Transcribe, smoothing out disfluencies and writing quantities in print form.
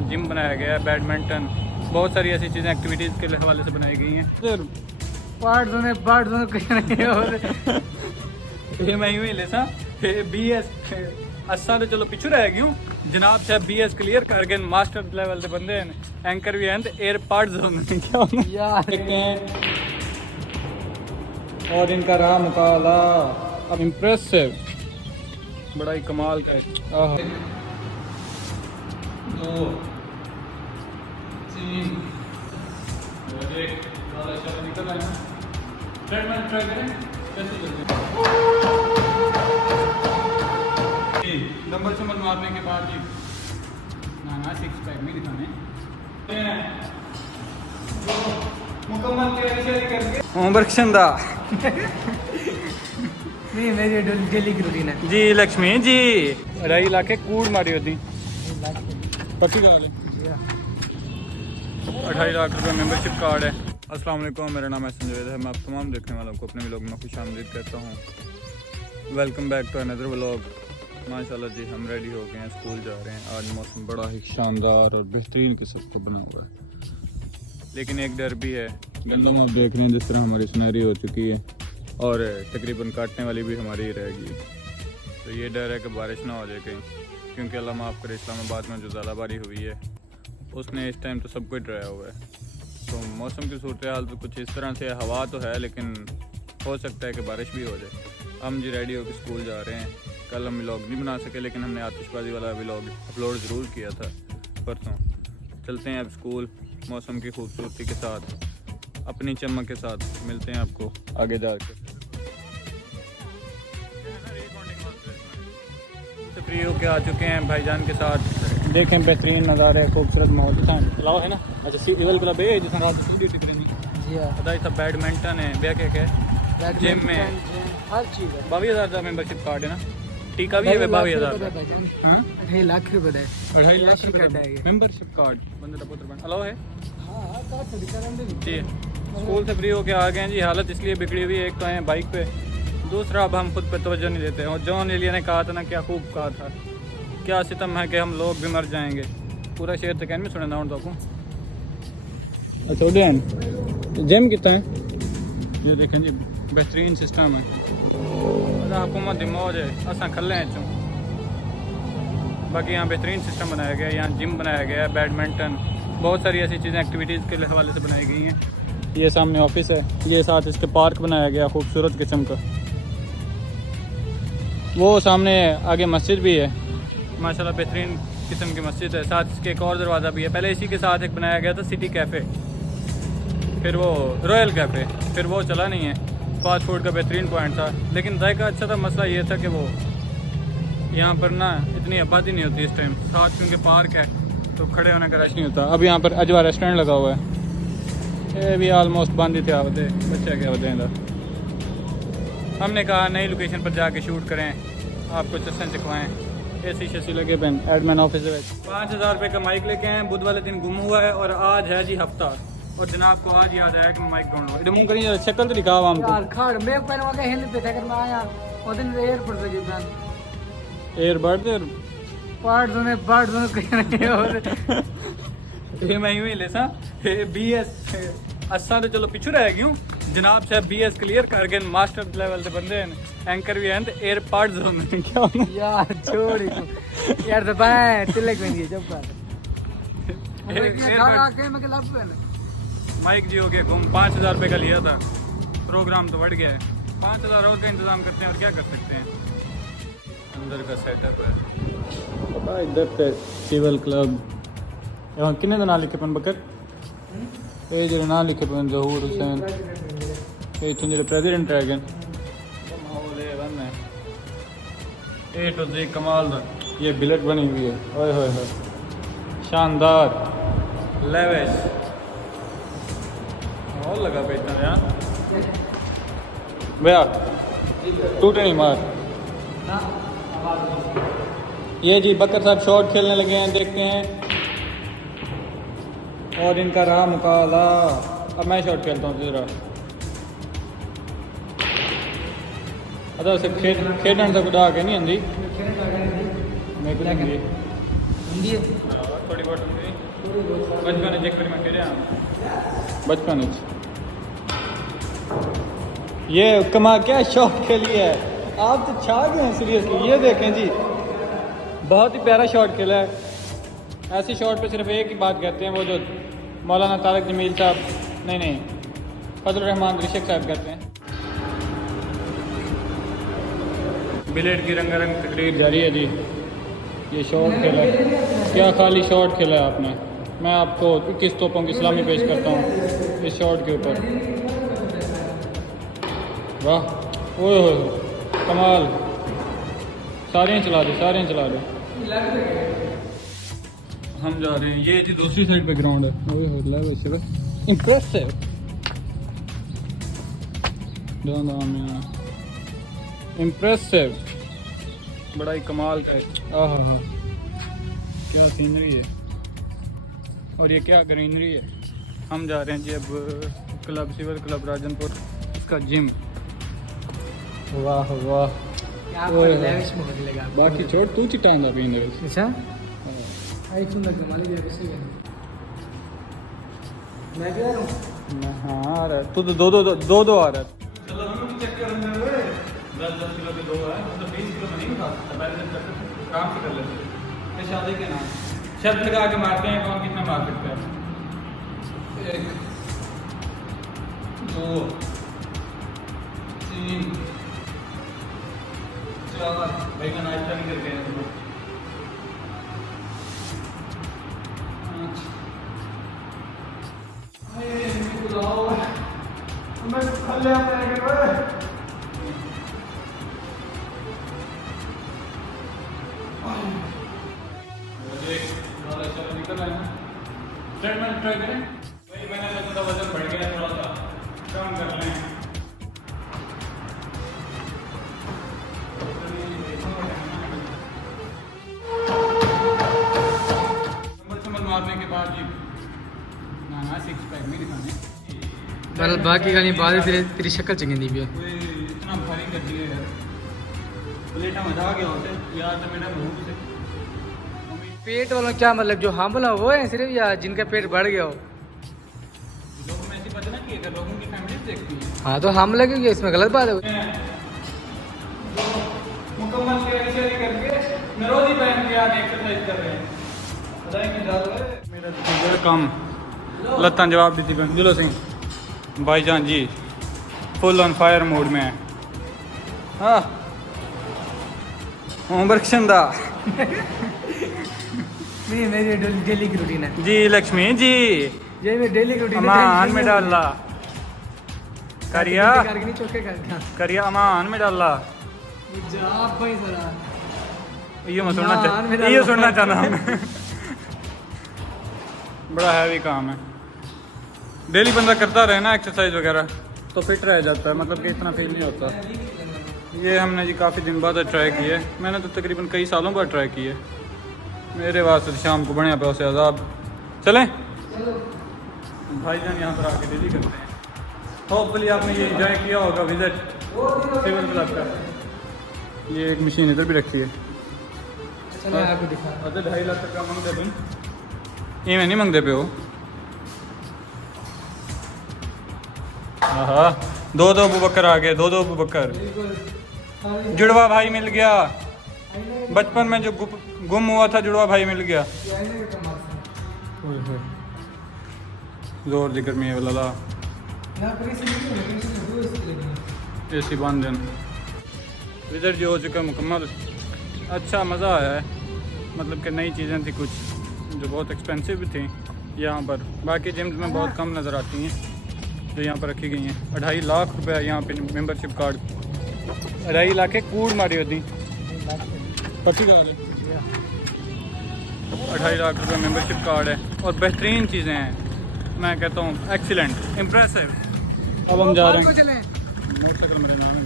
Gym बनाया गया है, बैडमिंटन, बहुत सारी ऐसी चीज़ें एक्टिविटीज़ के हवाले से बनाई गई हैं। पार्ट ये मैं यूँ ही लेसा BS असा तो चलो पिछू रह गई हूँ जनाब साहब BS क्लियर कर गए, मास्टर लेवल के बंदे हैं, एंकर भी हैं, एयरपॉड्स क्या देखते हैं। और इनका रहा मुकाबला इम्प्रेसिव, बड़ा ही कमाल का है। 2 3 निकल आए ना, ट्राई करें कैसे चलते हैं। डंबल शंबल मारने के बाद जी ना 6 पैक नहीं दिखाने मुकम्मल तैयारी करके होमवर्क शंदा नहीं मेरी डेली की रूटीन है जी। लक्ष्मी जी 2.5 लाख कूड़ मारी होती पति का 2.5 लाख रुपये मेंबरशिप कार्ड है। अस्सलाम वालेकुम, मेरा नाम है संजय है। मैं आप तमाम देखने वालों को अपने व्लॉग में खुश आमदीद कहता हूँ। Welcome back to another vlog. माशाल्लाह जी हम रेडी हो गए हैं, स्कूल जा रहे हैं। आज मौसम बड़ा ही शानदार और बेहतरीन किस्म का बना हुआ है, लेकिन एक डर भी है। गंदम आप देख रहे हैं जिस तरह हमारी सुनहरी हो चुकी है और तकरीबन काटने वाली भी हमारी रहेगी। तो ये डर है कि बारिश ना हो जाए कहीं, क्योंकि अल्लाह माफ़ करे इस्लामाबाद में जो ज़्यादाबारी हुई है उसने इस टाइम तो सब कुछ डराया हुआ है। तो मौसम की सूरत हाल तो कुछ इस तरह से, हवा तो है लेकिन हो सकता है कि बारिश भी हो जाए। हम जी रेडी होकर स्कूल जा रहे हैं। कल हम व्लॉग नहीं बना सके, लेकिन हमने आतिशबाजी वाला व्लॉग अपलोड ज़रूर किया था परसों। चलते हैं अब स्कूल मौसम की खूबसूरती के साथ, अपनी चमक के साथ। मिलते हैं आपको आगे जाकर। फ्री होके आ चुके हैं भाईजान के साथ। देखें बेहतरीन नज़ारे, खूबसूरत माहौल अलावा है ना। अच्छा सिविल क्लब है जिसमें रात की ड्यूटी करेंगी जी हाँ। अदाई सब बैडमिंटन है, ब्या क्या है जिम में हर चीज़ है। 22,000 का मेंबरशिप कार्ड है ना, टीका भी है 22,000 का। 2.5 लाख रुपए है। 2.5 लाख का मेंबरशिप कार्ड बंदे का पुत्र बन अलावा है हाँ जी। स्कूल से फ्री होके आ गए हैं जी। हालत इसलिए बिगड़ी हुई है, एक तो आए बाइक पे, दूसरा अब हम खुद पे तवज्जो नहीं देते। और जॉन एलिया ने कहा था ना, क्या खूब कहा था, क्या सितम है कि हम लोग भी मर जाएंगे। पूरा शेर तो कहने में सुने ना तो आपको। अच्छा उड़न जिम कितना है ये देखें जी, बेहतरीन सिस्टम है। हुकूमत की मौज है, असा खले हैं चूँ। बाकी यहाँ बेहतरीन सिस्टम बनाया गया है, यहाँ जिम बनाया गया है, बैडमिंटन, बहुत सारी ऐसी चीज़ें एक्टिविटीज़ के हवाले से बनाई गई हैं। ये सामने ऑफिस है, ये साथ इसके पार्क बनाया गया खूबसूरत किस्म का। वो सामने आगे मस्जिद भी है, माशाल्लाह बेहतरीन किस्म की मस्जिद है। साथ इसके एक और दरवाज़ा भी है। पहले इसी के साथ एक बनाया गया था सिटी कैफ़े, फिर वो रॉयल कैफ़े, फिर वो चला नहीं है। फास्ट फूड का बेहतरीन पॉइंट था, लेकिन जायका अच्छा था। मसला ये था कि वो यहाँ पर ना इतनी आबादी नहीं होती इस टाइम, साथ क्योंकि पार्क है तो खड़े होने का रश नहीं होता। अब यहाँ पर अजवा रेस्टोरेंट लगा हुआ है, ये भी ऑलमोस्ट बंद ही थे आवते बच्चा क्या होते हैं। हमने कहा नई लोकेशन पर जाके शूट करें, आपको चस्सन चखवाएँ। ऐसी शसी लगे पेन एडमिन ऑफिस में 5,000 रुपये का माइक लेके आए। बुध वाले दिन गुम हुआ है और आज है जी हफ्ता, और जनाब को आज याद आया कि माइक ढूंढ लो। इधर मुँह करिए, शक्ल तो दिखाओ हमको। यार खाड़ मैं पहनवा के हिल पे था कर मैं आया और दिन एयरपोर्ट से जुड़ना एयरबड पार्ट दोनों कहीं और ये मैं यूँ ही लेसा BS असा तो चलो पिछू रह गई हूँ जनाब साहब BS क्लियर कर गए, मास्टर लेवल के बंदे हैं, एंकर भी हैं, एयरपॉड्स क्या यार छोड़ यार तो बाय तिलक बन गई जब पर माइक जी हो गया गुम। 5,000 रुपये का लिया था, प्रोग्राम तो बढ़ गया है। 5,000 और का इंतज़ाम करते हैं और क्या कर सकते हैं। अंदर का सेटअप है पता, इधर पे सिविल क्लब। यहाँ किन्ने का नाम लिखे पन बकर, ये जो नाम लिखे पन जहूर हुसैन, ये इतने जो प्रेसिडेंट रह गए। माहौल है वन है ए टू जी कमाल दा। ये बिलेट बनी हुई है, ओए होए होए शानदार लेविश और लगा पे इतना यार भैया टूटे नहीं मार। ये जी बकर साहब शॉट खेलने लगे हैं, देखते हैं। और इनका रहा मुकाबला। अब मैं शॉट खेलता हूँ जरा। अच्छा उसे खेलने से खुदा के नहीं आंदी मैं हिंदी थोड़ी बहुत होंगी बचपन एक बार मैं खेले बचपन ये कमा क्या शॉट खेली है आप तो छा गए हैं सीरियसली। ये देखें जी बहुत ही प्यारा शॉट खेला है। ऐसे शॉट पे सिर्फ एक ही बात कहते हैं वो जो मौलाना तारक जमील साहब नहीं फजल रहमान रिशक साहब कहते हैं। बिलेट की रंगारंग तकरीर जारी है जी। ये शॉट खेला है क्या खाली शॉट खेला है आपने। मैं आपको 21 तोपों की सलामी पेश करता हूँ इस शॉट के ऊपर। वाह ओह कमाल सारे चला दे हम जा रहे हैं। ये जी दूसरी साइड पे ग्राउंड है। इम्प्रेसिव इम्प्रेसिव बड़ा ही कमाल का है। क्या सीनरी है और ये क्या ग्रीनरी है। हम जा रहे हैं जी अब क्लब सिविल क्लब राजनपुर इसका जिम। वाह वाह बाकी छोड़ तू चिटांदा पींदे अच्छा आईफोन लग माली दे कैसे गया मैं भी आ रहा हूं हाँ आ रहा है तू तो दो आ रहा है। चलो हम चेक कर अंदर हुए 10 किलो के 2 है मतलब 20 किलो में नहीं खा सकता पहले दिन तक काम से कर लेते हैं। शादी के नाम शर्त लगा के मारते हैं कौन कितना मार सकता है। 1 2 3 4 भाई का नाश्ता नहीं करते हैं सुबह 5 मैं खा ले आप ट्रेडमिल ट्राई करें। वही मैंने सोचा वजन बढ़ गया थोड़ा सा कम कर लें। समझ मारने के बाद जी ना 6 पैक नहीं दिखाने मतलब बाकी का नहीं बाद तेरी शक्ल चंगी भी है इतना भारी कर दिया यार प्लेटा मजा आ गया होते यार तो मेरा भूख से पेट वालों क्या मतलब जो हामला वो है सिर्फ या जिनका पेट बढ़ गया हो लोग में ऐसी पता ना कि अगर लोगों की फैमिली देखती है। हाँ तो हामला क्यों किया इसमें गलत बात है मुकम्मल तैयारी करके मैं रोज ही पहन के आके एक्सरसाइज कर रहे हैं मेरा तो कम लत्तां जवाब दी थी जुलो सिंह भाईजान जी फुल ऑन फायर मोड में है। हाँ होमवर्क चंदा नहीं मेरी डेली की रूटीन है जी लक्ष्मी जी ये मेरी डेली की रूटीन है अमान में डाला करिया करके चौके करके करिया अमान में डाला जा भाई जरा ये सुनना चाहना हमें बड़ा हैवी काम है। डेली बंदा करता रहे ना एक्सरसाइज वगैरह तो फिट रह जाता है मतलब कि इतना फील नहीं होता। ये हमने जी काफ़ी दिन बाद ट्राई की है। मैंने तो तकरीबन कई सालों बाद ट्राई की है। मेरे वास्ते शाम को बढ़िया पे उसे आज़ाब चलें भाईजान यहाँ पर आके डेली करते हैं। होपफुली आपने ये एंजॉय किया होगा विजिट सिविल क्लब का। ये एक मशीन इधर भी रखी है। अच्छा 2.5 लाख तक का मंगते तुम ये मैं नहीं मंगते पे हो। हाँ 2 अबू बकर आ गए 2 अबू बकर जुड़वा भाई मिल गया। बचपन में जो गुम हुआ था जुड़वा भाई मिल गया। जोर दी गर्मी है वाला एसी बंद दिन विजिट जो हो चुका मुकम्मल। अच्छा मज़ा आया है मतलब कि नई चीज़ें थी कुछ जो बहुत एक्सपेंसिव भी थी यहाँ पर। बाकी जिम्स में बहुत कम नज़र आती हैं जो यहाँ पर रखी गई हैं। 2.5 लाख रुपया यहाँ पे मेंबरशिप कार्ड 2.5 लाख के कूड़ मारी होती पति का 2.5 लाख रुपये मेंबरशिप कार्ड है और बेहतरीन चीज़ें हैं। मैं कहता हूँ एक्सीलेंट इम्प्रेसिव। अब हम जा रहे हैं मोटरसाइकिल मेरे नाम